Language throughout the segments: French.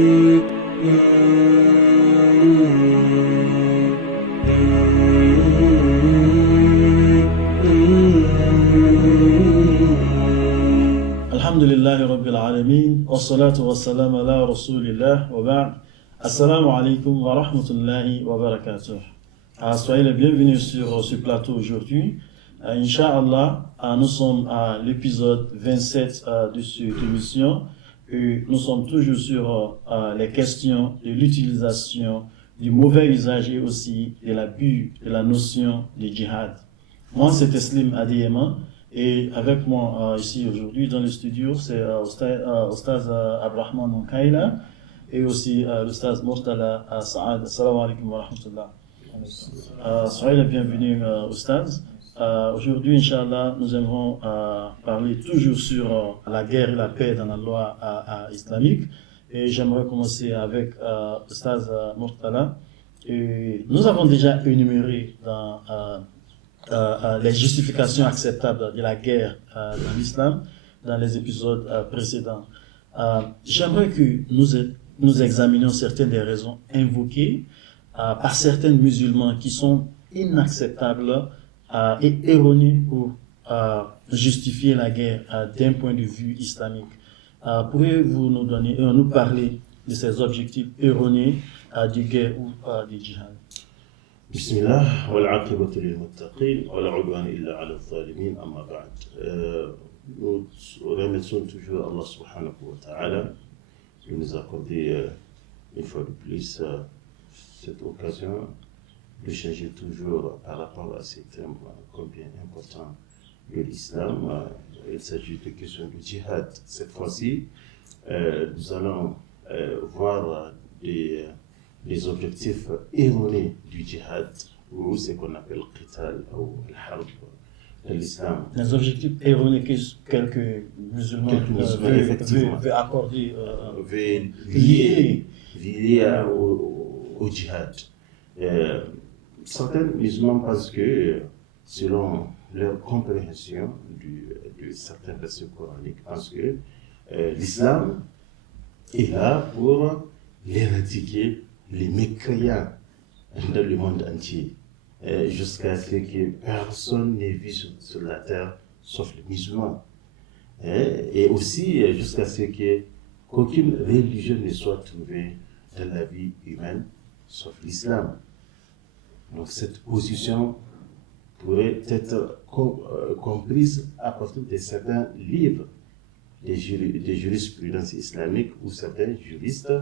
Alhamdulillahi Rabbil Alamin, wa salatu wa salam ala Rasulillah, wa ba'd. Assalamu alaikum wa rahmatullahi wa barakatuh. Soyez les bienvenus sur ce plateau aujourd'hui. Inch'Allah, nous sommes à l'épisode 27 de cette émission. Et nous sommes toujours sur les questions de l'utilisation, du mauvais usage et aussi de l'abus de la notion de djihad. Moi, c'est Teslim Adiyema. Et avec moi ici aujourd'hui dans le studio, c'est Oustaz Abrahman Monkaila et aussi l'Oustaz Murtala Saad. Assalamu alaikum wa rahmatullah. Soyez les bienvenus, Oustaz. Aujourd'hui, Inch'Allah, nous aimerons parler toujours sur la guerre et la paix dans la loi islamique. Et j'aimerais commencer avec Oustaz Murtala. Et nous avons déjà énuméré dans les justifications acceptables de la guerre dans l'islam dans les épisodes précédents. J'aimerais que nous examinions certaines des raisons invoquées par certains musulmans qui sont inacceptables et erronées pour justifier la guerre d'un point de vue islamique. Pourriez-vous nous parler de ces objectifs erronés du guerre ou du djihad? Bismillah, wal aqibatu lil muttaqin, wa la udwana illa ala al-zalimin, amma ba'd. Nous remercions toujours Allah subhanahu wa ta'ala qui nous a accordé une fois de plus cette occasion de changer toujours par rapport à ces thèmes combien importants de l'islam. Il s'agit de questions de djihad. Cette fois-ci, nous allons voir des objectifs erronés du djihad, ou ce qu'on appelle qital ou al-harb de l'islam. Les objectifs erronés que quelques musulmans veulent accorder, liés au djihad. Certains musulmans pensent que, selon leur compréhension de certains versets coraniques, pensent que l'islam est là pour éradiquer les mécréants dans le monde entier, jusqu'à ce que personne n'ait vu sur la terre sauf les musulmans. Et aussi jusqu'à ce qu'aucune religion ne soit trouvée dans la vie humaine sauf l'islam. Donc cette position pourrait être comprise à partir de certains livres de jurisprudence islamique ou certains juristes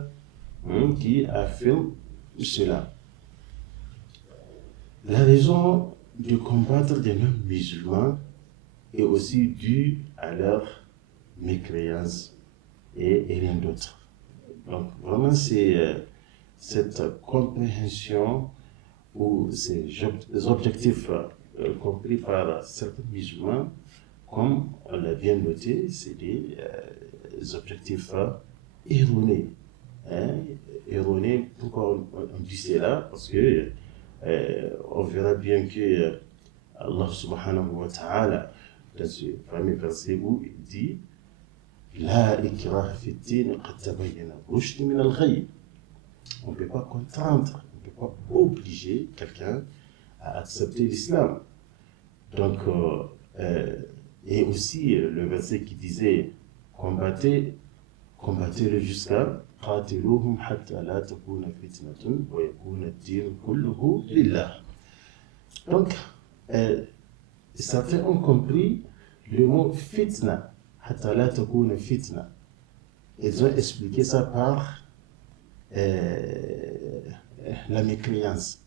qui affirment cela. La raison de combattre des non-musulmans est aussi due à leur mécréance et rien d'autre. Donc vraiment c'est cette compréhension ou ces objectifs compris par certains musulmans, comme on l'a bien noté, c'est des objectifs erronés. Erroné, pourquoi on dit cela? Parce que on verra bien que Allah subhanahu wa ta'ala, dans ce fameux verset où il dit La ikraha fi ddin qad tabayyana rushd min al-ghayy. On ne peut pas contraindre, on ne peut pas obliger quelqu'un à accepter l'islam. Donc, et aussi le verset qui disait combattez-le jusqu'à قاتلوهم حتى لا تكون فتنة ويكون الدين كله لله. Donc, certains ont compris le mot fitna, حتى لا تكون فتنة. Ils ont expliqué ça par la mécréance.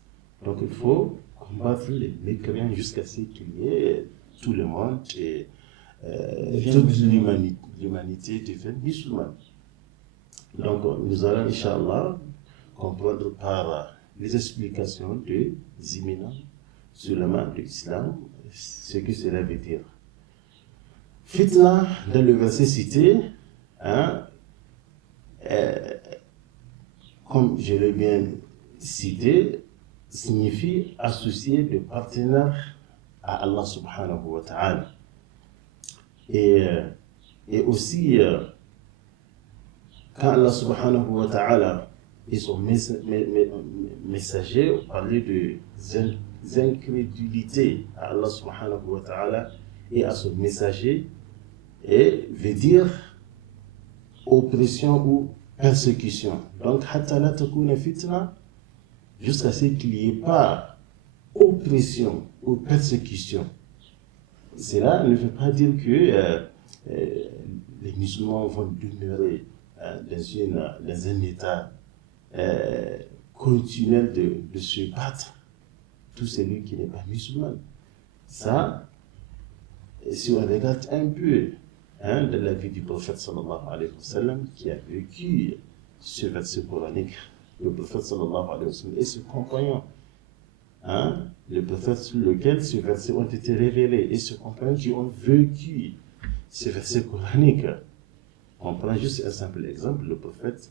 Donc, il faut combattre les mécréants jusqu'à ce qu'il y ait tout le monde et toute l'humanité devienne musulmane. Donc, nous allons, Inch'Allah, comprendre par les explications des éminents musulmans de l'islam ce que cela veut dire. Fitna, dans le verset cité, comme je l'ai bien cité, signifie associer de partenaire à Allah subhanahu wa ta'ala. Et aussi quand Allah subhanahu wa ta'ala et son messager parlaient de incrédulité à Allah subhanahu wa ta'ala et à son messager, et veut dire oppression ou persécution. Donc, hatta la takuna fitna, jusqu'à ce qu'il n'y ait pas oppression ou persécution. Cela ne veut pas dire que les musulmans vont demeurer dans un état continuel de se battre. Tout celui qui n'est pas musulman. Ça, si on regarde un peu de la vie du prophète sallallahu alayhi wa sallam, qui a vécu ce verset coranique, le prophète sallallahu alayhi wa sallam et ses compagnons, le prophète sur lequel ces versets ont été révélés et ses compagnons qui ont vécu ces versets coraniques. On prend juste un simple exemple, le prophète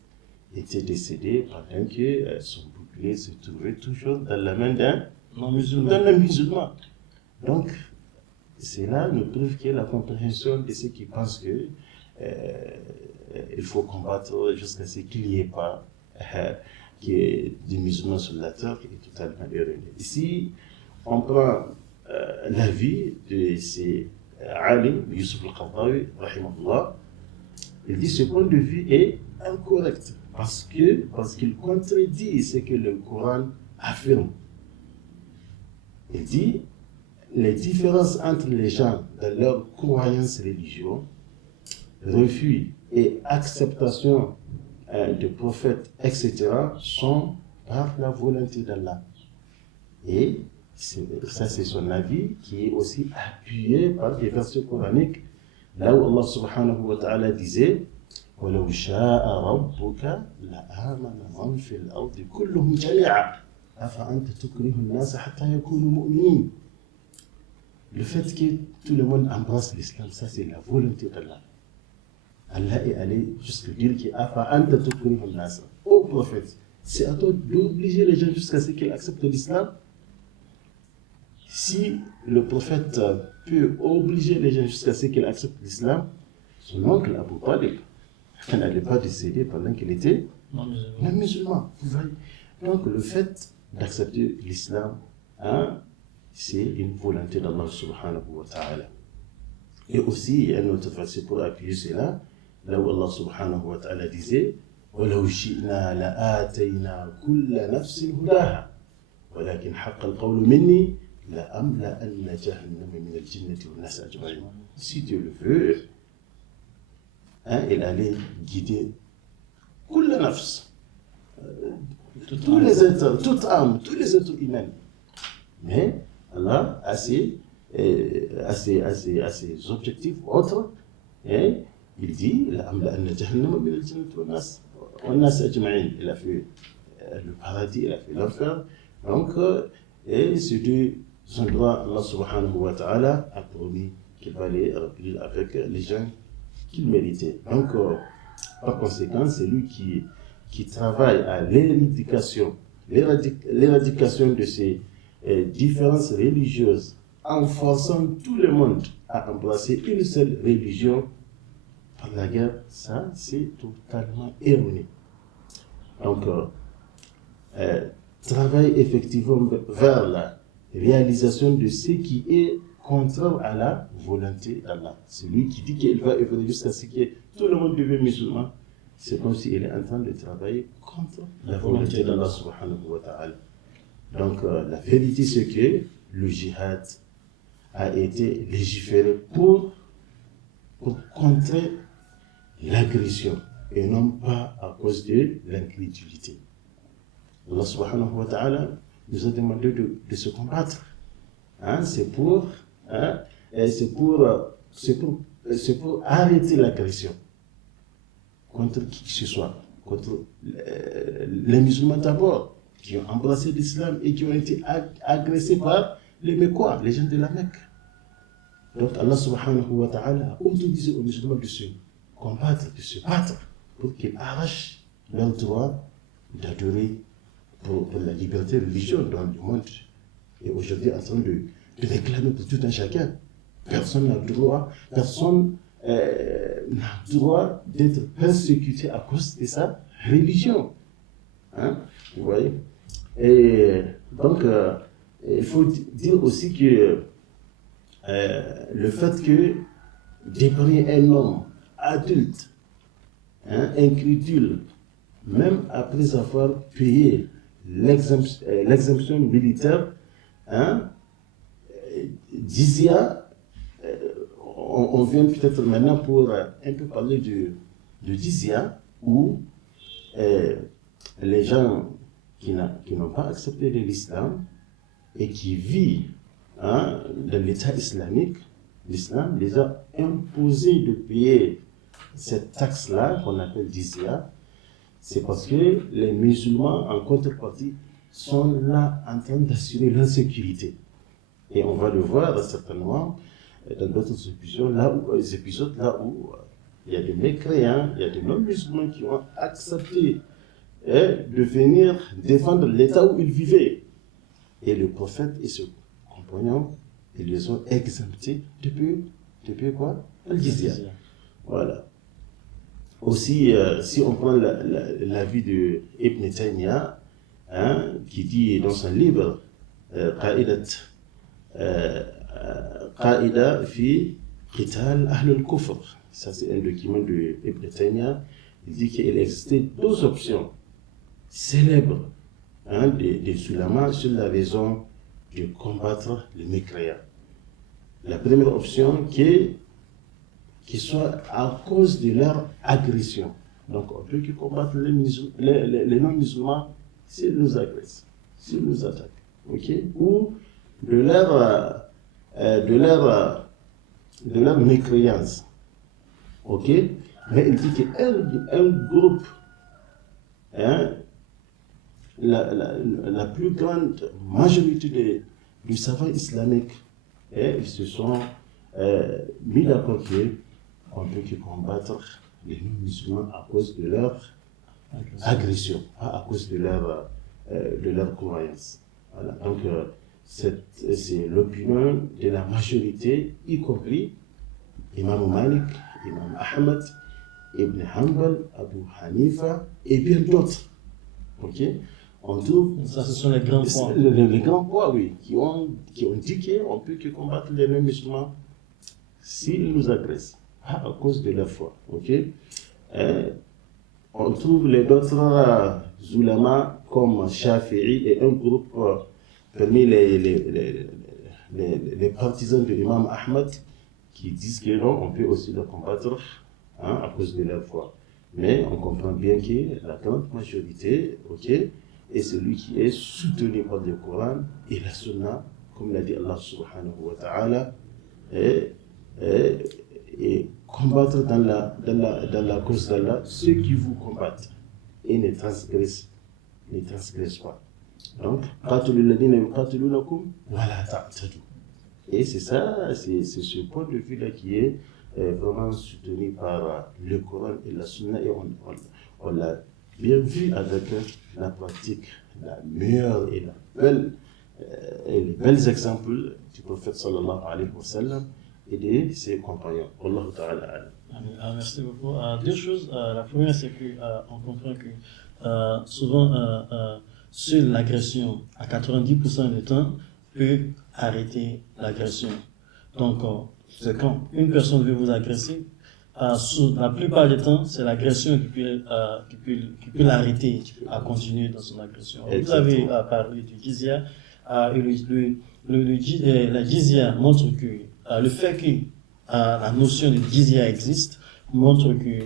était décédé pendant que son bouclier se trouvait toujours dans la main d'un musulman. Donc, cela nous prouve que la compréhension de ceux qui pensent que il faut combattre jusqu'à ce qu'il n'y ait pas des musulmans sur la terre est totalement erronée. Ici, on prend l'avis de ces alim, Yusuf al-Qaradawi, rahimahullah. Il dit ce point de vue est incorrect parce qu'il contredit ce que le Coran affirme. Il dit les différences entre les gens dans leurs croyances religieuses, refus et acceptation de prophètes, etc., sont par la volonté d'Allah. Et ça, c'est son avis qui est aussi appuyé par des versets coraniques, là où Allah subhanahu wa ta'ala disait وَلَوْ شَاءَ رَبُّكَ لَآمَنَ مَنْ فِي الْأَرْضِ كُلُّهُمْ جَمِيعًا أَفَأَنْتَ تُكْرِهُ النَّاسَ حَتَّى يَكُونُوا مُؤْمِنِينَ. Le fait que tout le monde embrasse l'islam, ça c'est la volonté d'Allah. Allah est allé jusqu'à dire que أَفَأَنْتَ تُكْرِهُ النَّاسَ. Ô prophète, c'est à toi d'obliger les gens jusqu'à ce qu'ils acceptent l'islam. Si le prophète peut obliger les gens jusqu'à ce qu'ils acceptent l'islam, son oncle Abu Talib n'allait pas décéder pendant qu'il était non musulman. Vous voyez. Donc le fait d'accepter l'islam, c'est une volonté d'Allah subhanahu wa ta'ala. Et aussi, il y a un autre verset pour appuyer cela, là où Allah subhanahu wa ta'ala disait وَلَوْ شِئْنَا لَآتَيْنَا كُلَّ نَفْسٍ هُدَاهَا وَلَكِنْ حَقَّ الْقَوْلُ مِنِّي لَأَمْلَأَنَّ جَهَنَّمَ مِنَ الْجِنَّةِ وَالنَّاسِ أَجْمَعِينَ. Si Dieu le veut, il allait guider كُلَّ نَفْسٍ, tous les êtres, toute âme, tous les êtres humains. Mais Allah a ses objectifs autres, et il dit لَأَمْلَأَنَّ جَهَنَّمَ مِنَ الْجِنَّةِ وَالنَّاسِ أَجْمَعِينَ. Il a fait le paradis, il a fait l'enfer. Donc, et ces deux endroits, Allah subhanahu wa ta'ala a promis qu'il va les remplir avec les gens qu'il méritait. Donc, par conséquent, c'est lui qui travaille à l'éradication de ces différences religieuses, en forçant tout le monde à embrasser une seule religion par la guerre. Ça, c'est totalement erroné. Donc, travaille effectivement vers la réalisation de ce qui est contraire à la volonté d'Allah. Celui qui dit qu'il va œuvrer jusqu'à ce que tout le monde devienne musulman, c'est comme s'il est en train de travailler contre la volonté d'Allah subhanahu wa ta'ala. Donc la vérité c'est que le djihad a été légiféré pour contrer l'agression et non pas à cause de l'incrédulité. Allah subhanahu wa ta'ala nous a demandé de se combattre. C'est pour arrêter l'agression contre qui que ce soit, contre les musulmans d'abord, qui ont embrassé l'islam et qui ont été agressés par les Mecquois, les gens de la Mecque. Donc Allah subhanahu wa ta'ala a autorisé aux musulmans de se combattre, de se battre, pour qu'ils arrachent leur droit d'adorer pour la liberté religieuse dans le monde. Et aujourd'hui en train de réclamer pour tout un chacun. Personne n'a le droit, personne n'a droit d'être persécuté à cause de sa religion. Hein? Vous voyez? Et donc, il faut dire aussi que le fait que déprime un homme adulte, hein, incrédule, même après avoir payé l'exemption militaire, hein, jizya, on vient peut-être maintenant pour un peu parler de jizya, où les gens qui n'ont pas accepté l'islam et qui vivent, hein, dans l'État islamique, l'islam les a imposé de payer cette taxe-là qu'on appelle jizya. C'est parce que les musulmans, en contrepartie, sont là en train d'assurer leur sécurité. Et on va le voir certainement dans d'autres épisodes, là où il y a des mécréants, il y a des non-musulmans qui ont accepté de venir défendre l'État où ils vivaient. Et le prophète et ses compagnons, ils les ont exemptés depuis quoi? Al-Jizya. Voilà. Aussi, si on prend l'avis de Ibn Taymiyyah, hein, qui dit dans son livre Qa'ida fi Qital Ahl al-Kufr, ça c'est un document de Ibn Taymiyyah, il dit qu'il existait deux options célèbres, hein, des ulamas sur la raison de combattre les mécréants. La première option qui soit à cause de leur agression. Donc on peut que combattre les non-musulmans s'ils nous agressent, s'ils nous attaquent, ok? Ou de leur mécréance, ok? Mais il dit qu'un groupe, hein, la plus grande majorité du savant islamique, ils se sont mis d'accord qu'on peut que combattre les non-musulmans à cause de leur agression, pas à cause de leur croyance. Voilà. Donc, c'est l'opinion de la majorité, y compris Imam Malik, Imam Ahmed, Ibn Hanbal, Abu Hanifa et bien d'autres. Ok? On trouve. Ça, ce sont les grands points. Les grands points, oui, qui ont dit qu'on peut que combattre les non-musulmans s'ils nous agressent, pas à cause de leur foi. Ok? On trouve les autres ulama comme Shafi'i et un groupe parmi les partisans de l'imam Ahmed qui disent que non, on peut aussi le combattre, hein, à cause de leur foi. Mais on comprend bien que la grande majorité, ok, est celui qui est soutenu par le Coran et la Sunna, comme l'a dit Allah subhanahu wa ta'ala, et combattre dans la cause d'Allah ceux qui vous combattent et ne transgressent pas. Donc, et c'est ça, c'est ce point de vue-là qui est vraiment soutenu par le Coran et la Sunna, et on l'a bien vu avec la pratique, la meilleure et les belles exemples du prophète sallallahu alayhi wa sallam et de ses compagnons. Allah ta'ala. Merci beaucoup. Deux choses. La première, c'est qu'on comprend que souvent, seule l'agression, à 90% du temps, peut arrêter l'agression. Donc, c'est quand une personne veut vous agresser, la plupart du temps, c'est l'agression qui peut l'arrêter à continuer dans son agression. Vous avez parlé du jizya, et la jizya montre que le fait que la notion de jizya existe montre que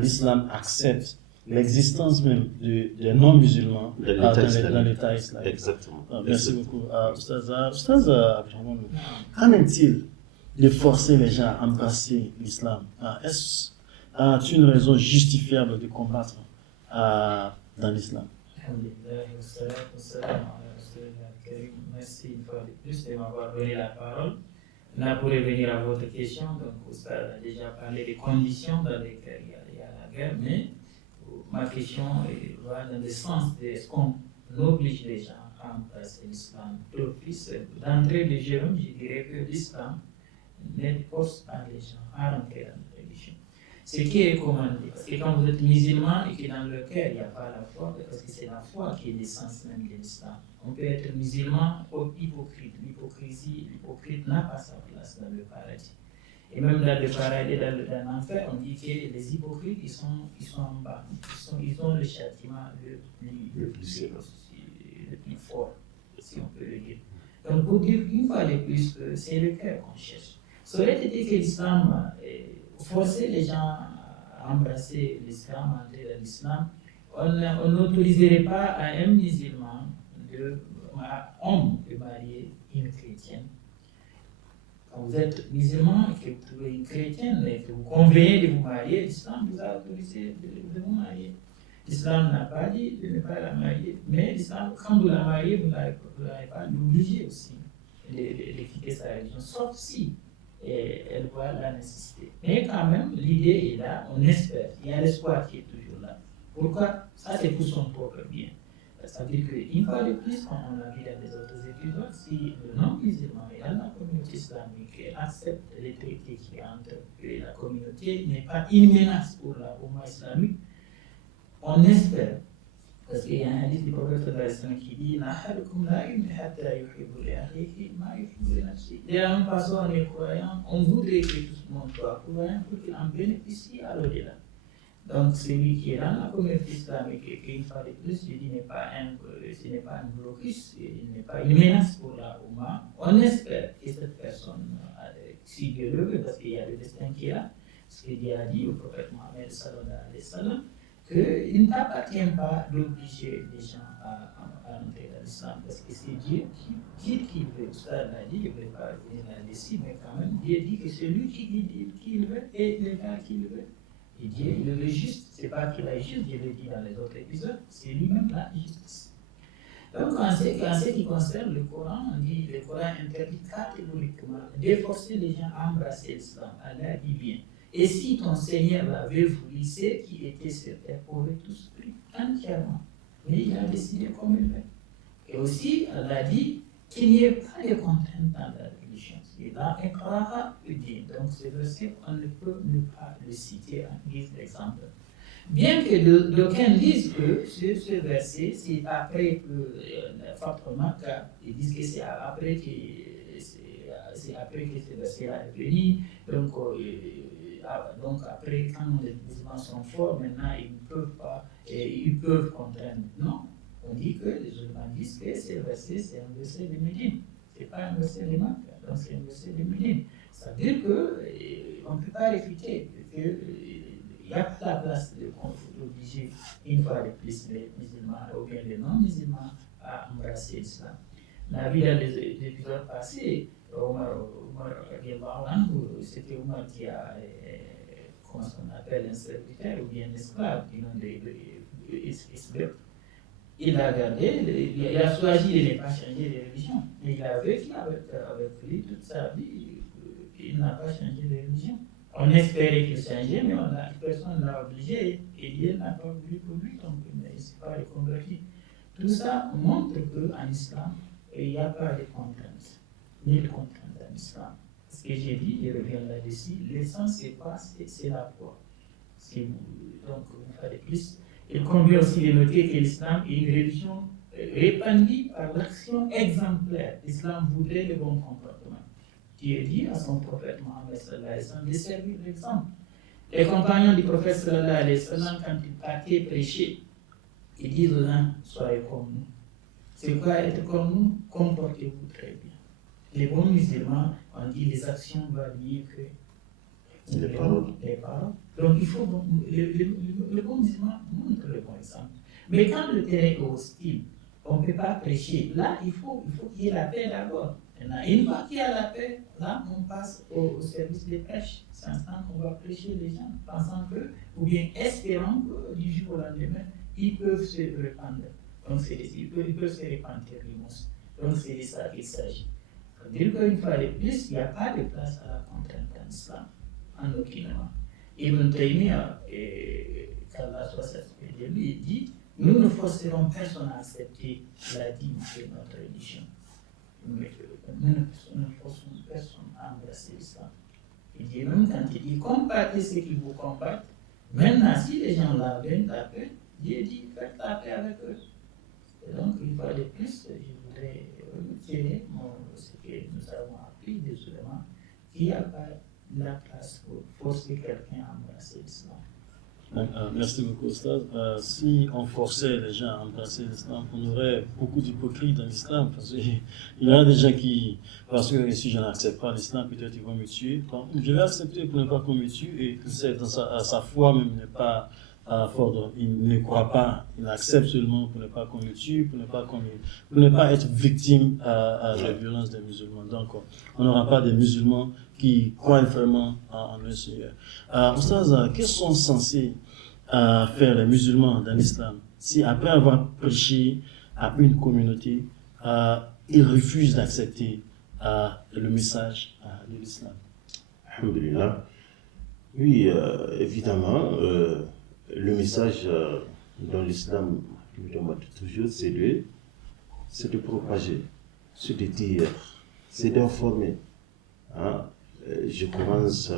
l'islam accepte l'existence même des non-musulmans dans l'État islamique. Exactement. Merci beaucoup. Oustaz Abdelrahman, qu'en est-il de forcer les gens à embrasser l'islam? Est-ce une raison justifiable de combattre dans l'islam? Merci une fois de plus de m'avoir donné la parole. Là, pour revenir à votre question, donc Oustaz a déjà parlé des conditions dans lesquelles il y a la guerre, mais ma question va dans le sens de est-ce qu'on oblige les gens à embrasser l'islam d'office. D'entrée de jeu, je dirais que l'islam ne force pas les gens à rentrer dans la religion. Ce qui est recommandé, parce que quand vous êtes musulman et que dans le cœur il n'y a pas la foi, parce que c'est la foi qui est l'essence même de l'islam. On peut être musulman ou hypocrite. L'hypocrite n'a pas sa place dans le paradis. Et même dans le paradis, dans l'enfer, on dit que les hypocrites, ils sont en bas. Ils ont le châtiment le plus fort, si on peut le dire. Donc, pour dire une fois de plus que c'est le cœur qu'on cherche. Ça aurait été que l'islam forçait les gens à embrasser l'islam, à entrer dans l'islam. On n'autoriserait pas à un musulman, à un homme, de marier une chrétienne. Quand vous êtes musulman et que vous trouvez une chrétienne et que vous convenez de vous marier, l'islam vous a autorisé de vous marier. L'islam n'a pas dit de ne pas la marier, mais l'islam, quand vous la mariez, vous n'avez pas l'obliger aussi de quitter sa religion, sauf si elle voit la nécessité. Mais quand même, l'idée est là, on espère, il y a l'espoir qui est toujours là. Pourquoi? Ça, c'est pour son propre bien. Ça veut dire qu'une fois de plus, comme on l'a vu dans les autres épisodes, si le non-musulman et la communauté islamique acceptent les traités qui entre la communauté, n'est pas une menace pour la Oumma islamique, on espère, parce qu'il y a un hadith du prophète qui dit de la même façon, on est croyant, on voudrait que tout le monde soit croyant pour qu'il en bénéficie à l'au-delà. Donc, celui qui est dans la communauté islamique et qui, une fois de plus, je dis, ce n'est pas un blocus, il n'est pas une menace pour la Oumma. On espère que cette personne, si Dieu le veut, parce qu'il y a le destin qui est là, ce que Dieu a dit au prophète Mohammed sallallahu alayhi wa sallam, qu'il ne t'appartient pas d'obliger les gens à entrer dans l'islam, parce que c'est Dieu qui veut. Ça l'a dit, je ne vais pas revenir là-dessus, mais quand même, Dieu dit que c'est lui qui guide qui il veut et les gars qui le veut. Et Dieu, il est juste, c'est pas qu'il est juste, Dieu le dit dans les autres épisodes, c'est lui-même la justice. Donc, en ce qui concerne le Coran, on dit que le Coran interdit catégoriquement de forcer les gens à embrasser l'islam. Allah dit bien. Et si ton Seigneur l'avait voulu, ceux qui étaient sur terre auraient tous pris entièrement. Mais il a décidé comme il veut. Et aussi, Allah dit qu'il n'y ait pas de contraintes dans la religion. Et là, donc ce verset, on ne peut ne pas le citer en guise d'exemple. Bien que d'aucuns disent que ce verset, c'est après que fortement, ils disent que c'est après que ce verset-là est venu, donc après, quand les musulmans sont forts, maintenant ils ne peuvent pas, ils peuvent contraindre. Non, on dit que les musulmans disent que ce verset, c'est un verset de Médine. Ce n'est pas un verset de Makka, donc c'est un verset de Médine. Ça veut dire qu'on ne peut pas réfuter qu'il n'y a pas la place d'obliger une fois de plus les musulmans ou bien les non-musulmans à embrasser l'islam. On a vu dans les épisodes passés, c'était Omar qui a, comment on appelle, un serviteur ou bien un esclave, du nom d'Isbek. Il a gardé, il a choisi de ne pas changer de religion. Mais il a vécu avec lui toute sa vie, il n'a pas changé de religion. On espérait qu'il changeait, mais personne ne l'a obligé et Dieu n'a pas voulu pour lui, donc il ne s'est pas reconverti. Tout ça montre qu'en islam, il n'y a pas de contraintes, ni de contraintes en islam. Ce que j'ai dit, je reviens là-dessus, l'essence, c'est quoi? C'est la foi. Donc, vous faites plus. Il convient aussi de noter que l'islam est une religion répandue par l'action exemplaire. L'islam voudrait le bon comportement. Dieu dit à son prophète Mohammed sallallahu alayhi wa sallam de servir l'exemple. Les compagnons du prophète sallallahu alayhi wa sallam, quand ils partaient prêcher, ils disent aux gens, soyez comme nous. C'est quoi être comme nous? Comportez-vous très bien. Les bons musulmans, on dit les actions doivent mieux que les paroles. Donc il faut, le bon musulman montre le bon exemple. Mais quand le terrain est hostile, on ne peut pas prêcher. Là, il faut qu'il y ait la paix d'abord. Une fois qu'il y a la paix, là, on passe au service de prêche. C'est un instant qu'on va prêcher les gens, pensant que, ou bien espérant que du jour au lendemain, ils peuvent se répandre. Donc, ils peuvent se répandre terriblement. Donc, c'est de ça qu'il s'agit. Ça veut dire qu'une fois de plus, il n'y a pas de place à la contrainte en islam, en aucunement. Ibn Taymiyyah, qu'Allah soit satisfait de lui, il dit, nous ne forcerons personne à accepter la dignité de notre religion. Nous ne forçons personne à embrasser l'islam. Il dit même quand il dit combattez ceux qui vous combattent, maintenant si les gens là viennent taper, Dieu dit faites taper avec eux. Et donc une fois de plus, je voudrais retirer ce que nous avons appris des musulmans, qu'il n'y a pas la place pour forcer quelqu'un à embrasser l'islam. Merci beaucoup, Ustaz. Si on forçait les gens à embrasser l'islam, on aurait beaucoup d'hypocrites dans l'islam. Parce qu'il y a des gens qui, parce que si je n'accepte pas l'islam, peut-être ils vont me tuer. Donc, je vais accepter pour ne pas qu'on me tue et que sa foi même n'est pas forte. Il ne croit pas, il accepte seulement pour ne pas qu'on le tue, pour ne pas être victime à la violence des musulmans. Donc, on n'aura pas des musulmans qui croient vraiment en le Seigneur. Oustaz, quels sont censés faire les musulmans dans l'islam si après avoir prêché à une communauté, ils refusent d'accepter le message de l'islam? Alhamdulillah. Oui, évidemment, le message dans l'islam, nous demande toujours, c'est de propager, c'est de dire, c'est d'informer. Hein? Je commence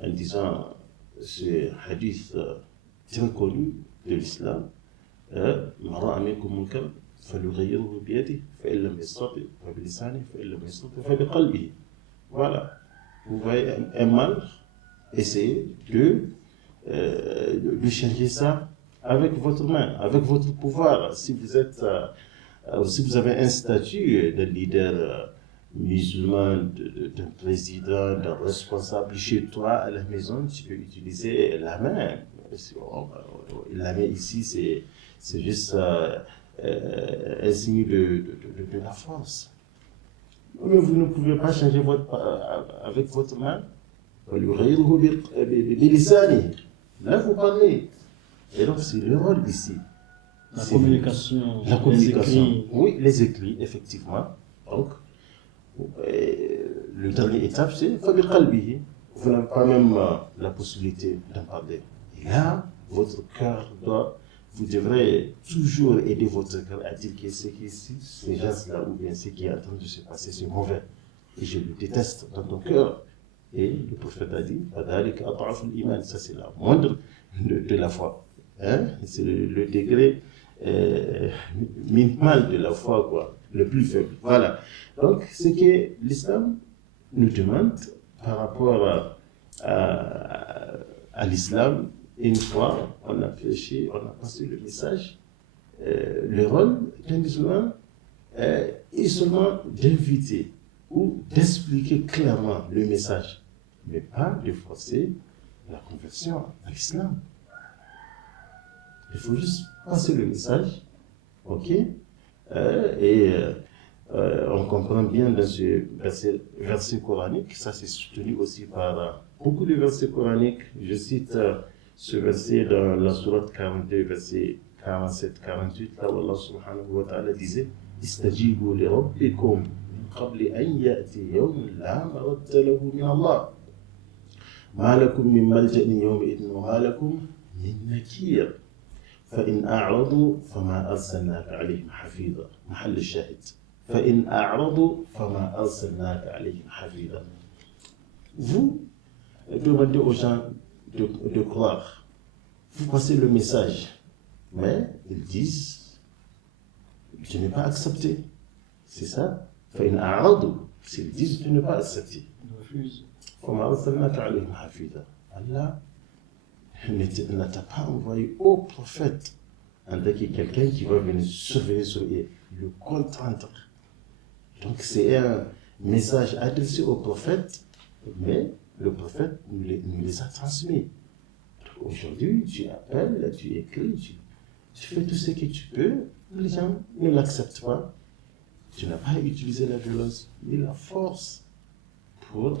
en disant ce hadith très connu de l'islam. من رأى منكم منكرا فليغيره بيده فإن لم يستطع فبلسانه فإن لم يستطع فبقلبه. Voilà. Vous voyez un mal, essayez de changer ça avec votre main, avec votre pouvoir. Si vous avez un statut de leader musulman, d'un président, d'un responsable chez toi à la maison, tu peux utiliser la main. La main ici, c'est juste un signe de la force. Mais vous ne pouvez pas changer avec votre main. Là, vous parlez. Et donc, c'est le rôle ici. La communication. Les écrits. Oui, les écrits, effectivement. Donc, le dernier étape, c'est Fabiqalbihi. Vous n'avez pas même la possibilité d'en parler. Et là, votre cœur vous devrez toujours aider votre cœur à dire que ces gestes-là ou bien ce qui est en train de se passer, c'est mauvais. Et je le déteste dans ton cœur. Et le prophète a dit, ça c'est la moindre de la foi. Hein? C'est le degré minimal de la foi, quoi, le plus faible. Voilà. Donc, ce que l'islam nous demande par rapport à l'islam, une fois on a prêché, on a passé le message, le rôle d'un musulman est seulement d'inviter ou d'expliquer clairement le message, mais pas de forcer la conversion à l'islam. Il faut juste passer le message, ok, on comprend bien dans ce verset coranique, ça c'est soutenu aussi par beaucoup de versets coraniques. Je cite ce verset dans la sourate 42, verset 47-48, là où Allah subhanahu wa ta'ala disait Istajibu li rabbikum min qabli an ya'ti yawm la maradda lahu min Allah ma lakum min malja'in yawma idin wa ma lakum min nakir فإن أعرضوا فما أرسلناك عليهم حفيظا محل الشاهد فإن أعرضوا فما أرسلناك عليهم حفيظا. Vous demandez aux gens de croire, vous passez le message, mais ils disent je n'ai pas accepté. C'est ça. فإن أعرضوا, s'ils disent je n'ai pas accepté, فما أرسلناك عليهم حفيظا. Allah ne t'a pas envoyé au prophète en tant que quelqu'un qui va venir surveiller sur eux, le contraindre. Donc c'est un message adressé au prophète, mais le prophète nous les a transmis. Aujourd'hui, tu appelles, tu écris, tu fais tout ce que tu peux, les gens ne l'acceptent pas. Tu n'as pas utilisé la violence ni la force pour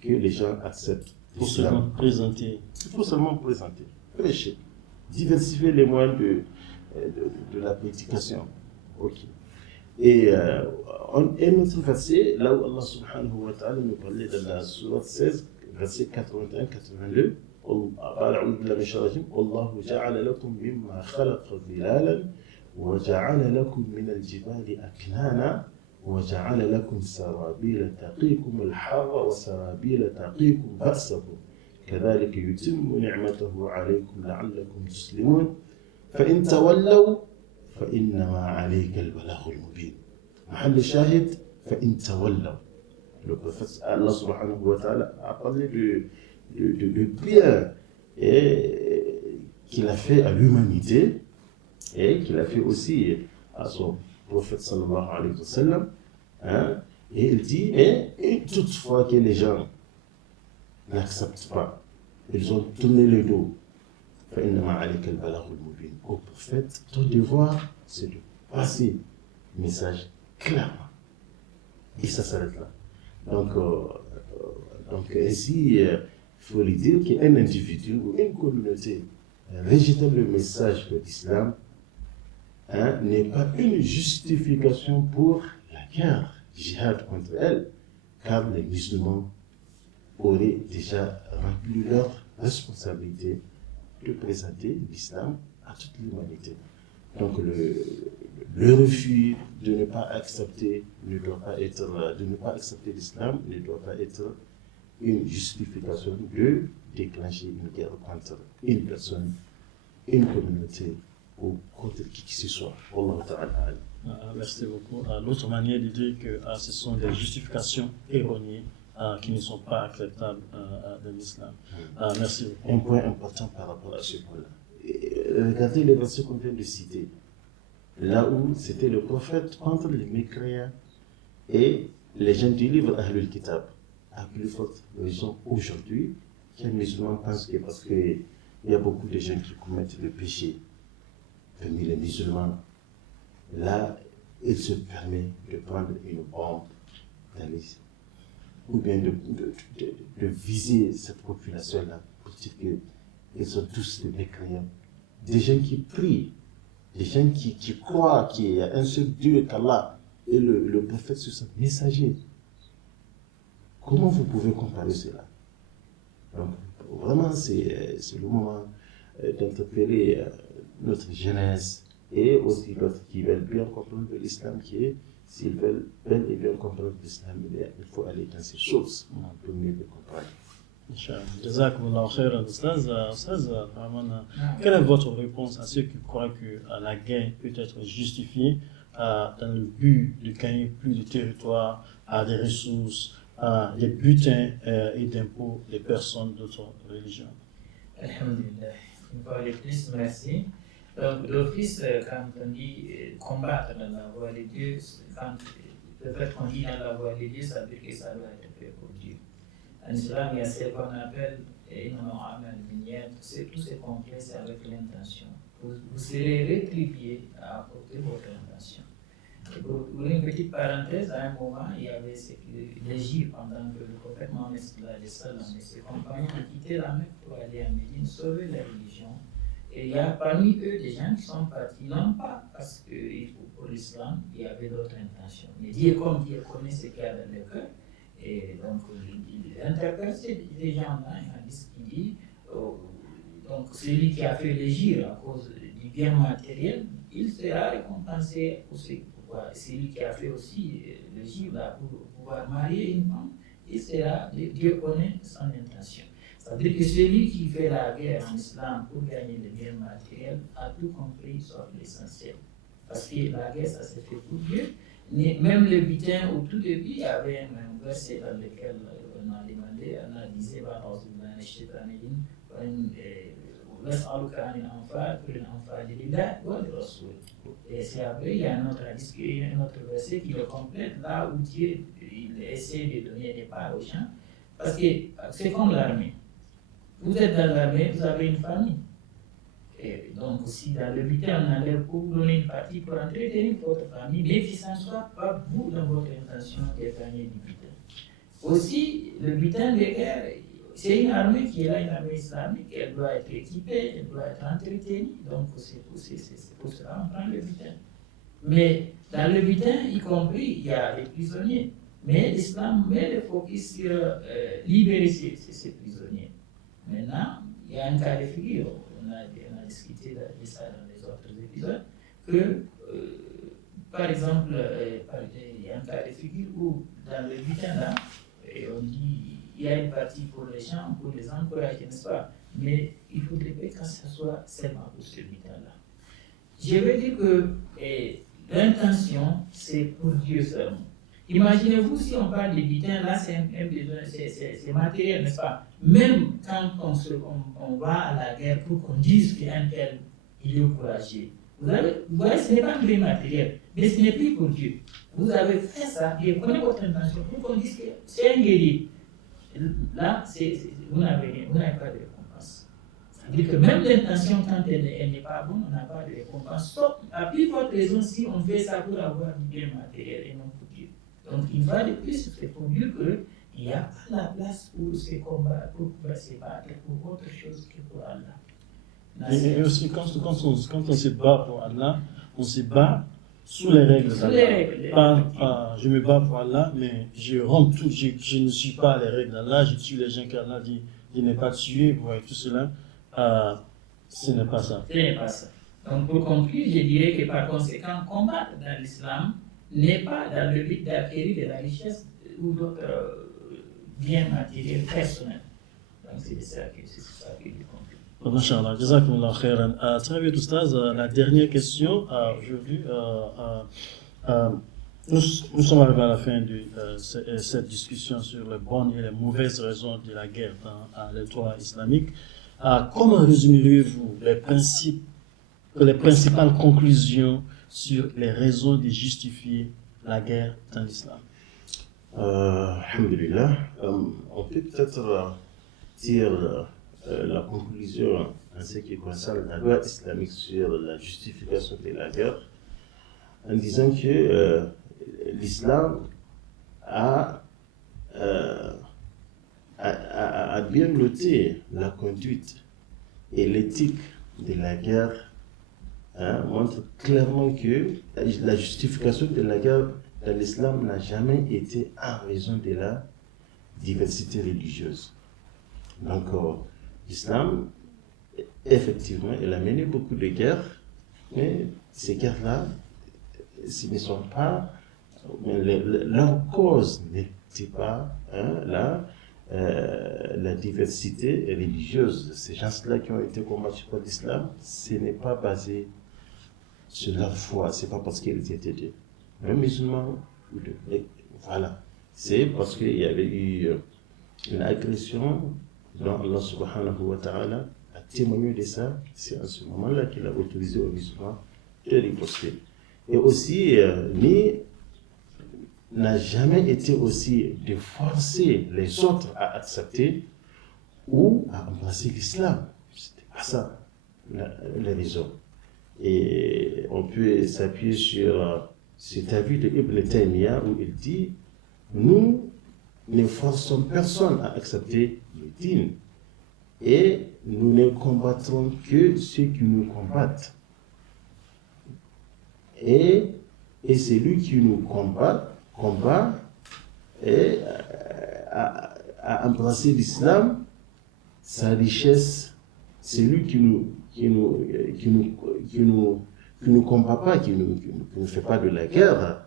que les gens acceptent. Il faut seulement présenter. Il faut seulement présenter, prêcher, diversifier les moyens de la prédication. Ok. Et un autre verset, là où Allah subhanahu wa ta'ala nous parlait dans la sourate 16, verset 81-82, أعوذ بالله من الشيطان الرجيم والله جعل لكم مما خلق ظلالا وجعل لكم من الجبال أكنانا وجعل لكم سرابيل تقيكم الحر وسرابيل تقيكم بأسكم كذلك يتم نعمته عليكم لعلكم تسلمون فإن تولوا فإنما عليك البلاغ المبين. محل الشاهد فإن تولوا. Le prophète Allah subhanahu wa ta'ala a parlé de bien qu'il a fait à l'humanité et qu'il a fait aussi à son prophète sallallahu alayhi wa sallam. Et il dit, et toutefois que les gens n'acceptent pas, ils ont tourné le dos. Au prophète, ton devoir, c'est de passer le message clairement. Et ça s'arrête là. Donc ainsi, il faut lui dire qu'un individu ou une communauté rejetant le message de l'islam n'est pas une justification pour la guerre, jihad contre elle, car les musulmans auraient déjà rempli leur responsabilité de présenter l'islam à toute l'humanité. Donc le refus de ne pas accepter l'islam ne doit pas être une justification de déclencher une guerre contre une personne, une communauté ou contre qui que ce soit. Allah ta'ala. Merci beaucoup. L'autre manière de dire que ce sont des justifications erronées qui ne sont pas acceptables de l'islam. Merci beaucoup. Un point important par rapport à ce point-là. Regardez les versets qu'on vient de citer. Là où c'était le prophète contre les mécréants et les gens du livre Ahlul Kitab. À plus forte raison aujourd'hui, qu'un musulman pense que parce qu'il y a beaucoup de gens qui commettent le péché parmi les musulmans, là, il se permet de prendre une bombe ou bien de viser cette population-là pour dire qu'ils sont tous des mécréants. Des gens qui prient, des gens qui croient qu'il y a un seul Dieu qu'Allah et le prophète sur son messager. Comment vous pouvez comparer cela? Donc, vraiment, c'est le moment d'interpeller notre jeunesse et aussi d'autres qui veulent bien comprendre l'islam, qui est, s'ils veulent bel et bien comprendre l'islam, il faut aller dans ces choses pour mieux le comprendre. Jazakumullah khairan, Ustaz. Quelle est votre réponse à ceux qui croient que la guerre peut être justifiée dans le but de gagner plus de territoire, des ressources, des butins et d'impôts des personnes d'autres religions? Alhamdulillah. Une fois de plus, merci. Donc, d'office, quand on dit combattre dans la voie de Dieu, le fait qu'on dit dans la voie de Dieu, ça veut dire que ça doit être fait pour Dieu. En islam, il y a ce qu'on appelle tous ces complexes avec l'intention. Vous serez rétribué à cause de votre intention. Pour une petite parenthèse, à un moment, il y avait l'Égypte pendant que le prophète Mohammed et ses compagnons ont quitté la Mecque pour aller à Médine sauver la religion. Et il y a parmi eux des gens qui sont partis, non pas parce que pour l'islam, il y avait d'autres intentions, mais Dieu connaît ce qu'il y a dans le cœur. Et donc, il interpelle ces gens-là, il y a un hadith qui dit donc, celui qui a fait l'égir à cause du bien matériel, il sera récompensé pour ce pouvoir. Celui qui a fait aussi l'égir pour pouvoir marier une femme, il sera, Dieu connaît son intention. C'est-à-dire que celui qui fait la guerre en islam pour gagner le bien matériel a tout compris sauf l'essentiel. Parce que la guerre, ça s'est fait pour Dieu. Même le butin, au tout début, il y avait un verset dans lequel on a demandé, on a dit, et c'est après, il y a un autre verset qui le complète, là où Dieu il essaie de donner des parts aux gens. Parce que c'est comme l'armée. Vous êtes dans l'armée, vous avez une famille. Et donc aussi dans le butin, on enlève pour vous donner une partie pour entretenir votre famille, mais que ça ne soit pas vous dans votre intention d'épargner du butin. Aussi, le butin de guerre, c'est une armée qui est là, une armée islamique, elle doit être équipée, elle doit être entretenue, donc c'est pour cela qu'on prend le butin. Mais dans le butin, y compris, il y a les prisonniers. Mais l'islam met le focus sur libérer ces prisonniers. Maintenant, il y a un cas de figure. On a discuté de ça dans les autres épisodes, que, par exemple, il y a un cas de figure où, dans le bulletin là, on dit il y a une partie pour les gens, pour les encourager, n'est-ce pas? Mais il faudrait pas que ça soit seulement pour ce bulletin-là. Je veux dire que l'intention, c'est pour Dieu seulement. Imaginez-vous si on parle de bulletin, là c'est un besoin, c'est matériel, n'est-ce pas? Même quand on va à la guerre pour qu'on dise qu'un tel, il est courageux. Vous voyez, ce n'est pas un bien matériel, mais ce n'est plus pour Dieu. Vous avez fait ça, et vous connaissez votre intention pour qu'on dise que c'est un guerrier. Là, vous n'avez pas de récompense. C'est-à-dire que même l'intention, quand elle n'est pas bonne, on n'a pas de récompense. Sauf, à plus forte raison, si on fait ça pour avoir du bien matériel et non pour Dieu. Donc, une fois de plus, c'est pour dire qu'il n'y a pas la place pour se combattre, pour se battre pour autre chose que pour Allah. Et aussi, quand on se bat pour Allah, on se bat sous les règles d'Allah. Je me bats pour Allah, mais je rends tout, je ne suis pas les règles d'Allah, je tue les gens qu'Allah dit de ne pas tuer, vous voyez, tout cela, ce n'est pas ça. Ce n'est pas ça. Donc pour conclure, je dirais que par conséquent, combattre dans l'islam n'est pas dans le but d'acquérir de la richesse ou d'autres biens matériels personnels. Donc c'est ça que je conclue. Masha'Allah, jazakumullah khairan. Très bien, Oustaz, la dernière question aujourd'hui. Nous sommes arrivés à la fin de cette discussion sur les bonnes et les mauvaises raisons de la guerre dans les droits islamiques. Comment résumeriez-vous les principales conclusions sur les raisons de justifier la guerre dans l'islam? Alhamdulillah, on peut peut-être dire la conclusion en ce qui concerne la loi islamique sur la justification de la guerre en disant que l'islam a bien noté la conduite et l'éthique de la guerre, montre clairement que la justification de la guerre dans l'islam n'a jamais été en raison de la diversité religieuse. Donc, l'islam, effectivement, il a mené beaucoup de guerres, mais ces guerres-là, ce ne sont pas, leur cause n'était pas la diversité religieuse. Ces gens-là qui ont été combattus par l'islam, ce n'est pas basé sur leur foi, ce n'est pas parce qu'ils étaient des musulmans ou voilà. C'est parce qu'il y avait eu une agression dont Allah subhanahu wa ta'ala a témoigné de ça. C'est à ce moment-là qu'il a autorisé aux musulmans de riposter. Et aussi, n'a jamais été aussi de forcer les autres à accepter ou à embrasser l'islam. C'était pas ça la raison. Et on peut s'appuyer sur cet avis de Ibn Taymiyyah où il dit: nous ne forçons personne à accepter le dîn et nous ne combattrons que ceux qui nous combattent. Et celui qui nous combat et à embrasser l'islam, sa richesse, celui qui nous combat pas, qui ne fait pas de la guerre,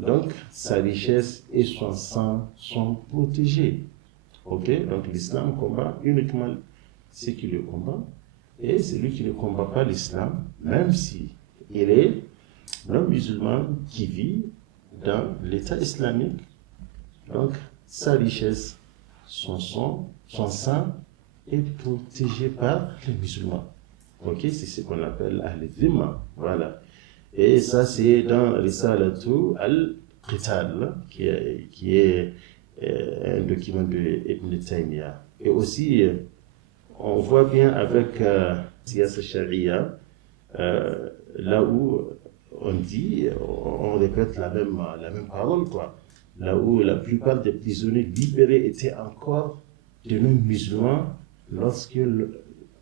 donc sa richesse et son sang sont protégés. Ok, donc l'islam combat uniquement ceux qui le combattent, et celui qui ne combat pas l'islam, même si il est un musulman qui vit dans l'État islamique, donc sa richesse, son sang est protégé par les musulmans. Ok, c'est ce qu'on appelle al-dhimma. Voilà. Et ça, c'est dans Risalatu al-Qital, qui est un document de Ibn Taymiyyah. Et aussi, on voit bien avec Siyasa Sharia, là où on dit, on répète la même parole, quoi. Là où la plupart des prisonniers libérés étaient encore de non-musulmans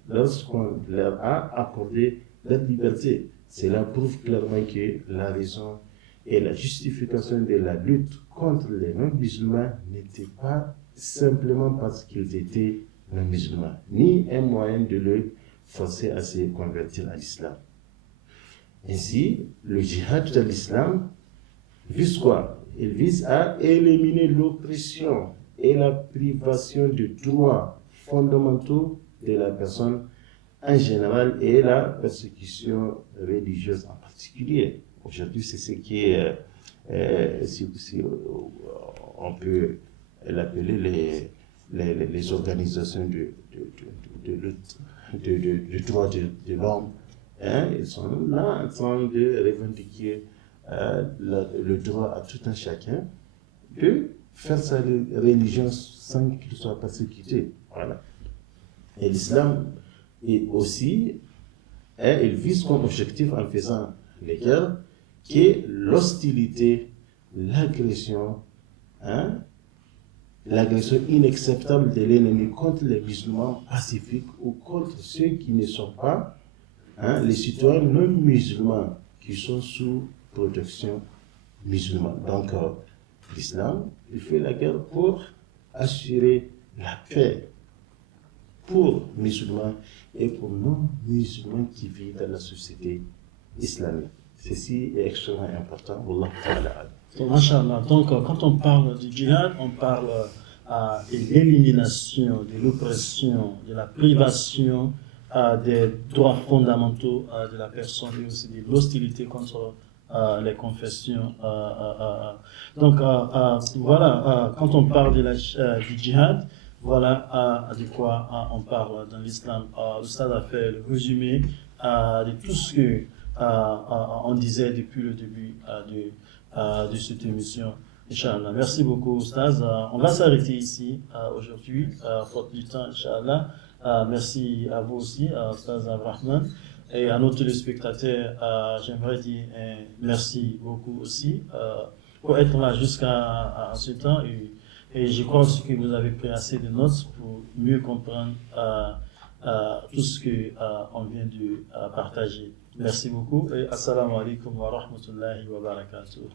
lorsqu'on leur a accordé leur liberté. Cela prouve clairement que la raison et la justification de la lutte contre les non-musulmans n'était pas simplement parce qu'ils étaient non-musulmans, ni un moyen de le forcer à se convertir à l'islam. Ainsi, le djihad de l'islam vise quoi? Il vise à éliminer l'oppression et la privation de droits fondamentaux de la personne en général et la persécution religieuse en particulier. Aujourd'hui, c'est ce qui est, si on peut l'appeler les organisations de lutte de droits de l'homme. Hein, ils sont là en train de revendiquer le droit à tout un chacun de faire sa religion sans qu'il soit persécuté. Voilà. Et l'islam est aussi, il vise comme objectif en faisant les guerres, qui est l'hostilité, l'agression, hein, l'agression inacceptable de l'ennemi contre les musulmans pacifiques ou contre ceux qui ne sont pas, hein, les citoyens non musulmans qui sont sous protection musulmane. Donc, l'islam, il fait la guerre pour assurer la paix pour musulmans et pour non-musulmans qui vivent dans la société islamique. Ceci est extrêmement important. Wallahu ta'ala. Donc, Masha'Allah. Donc, quand on parle du djihad, on parle de l'élimination, de l'oppression, de la privation des droits fondamentaux de la personne et aussi de l'hostilité contre les confessions. Donc, voilà, quand on parle du djihad, voilà de quoi on parle dans l'islam. L'Oustaz a fait le résumé de tout ce que on disait depuis le début de cette émission. Inch'Allah. Merci beaucoup, Oustaz. On va s'arrêter ici aujourd'hui, faute du temps, Inch'Allah. Merci à vous aussi, Oustaz Abrahman. Et à nos téléspectateurs, j'aimerais dire merci beaucoup aussi pour être là jusqu'à ce temps. Et je crois aussi que vous avez pris assez de notes pour mieux comprendre tout ce qu'on vient de partager. Merci beaucoup et assalamu alaikum wa rahmatullahi wa barakatuh.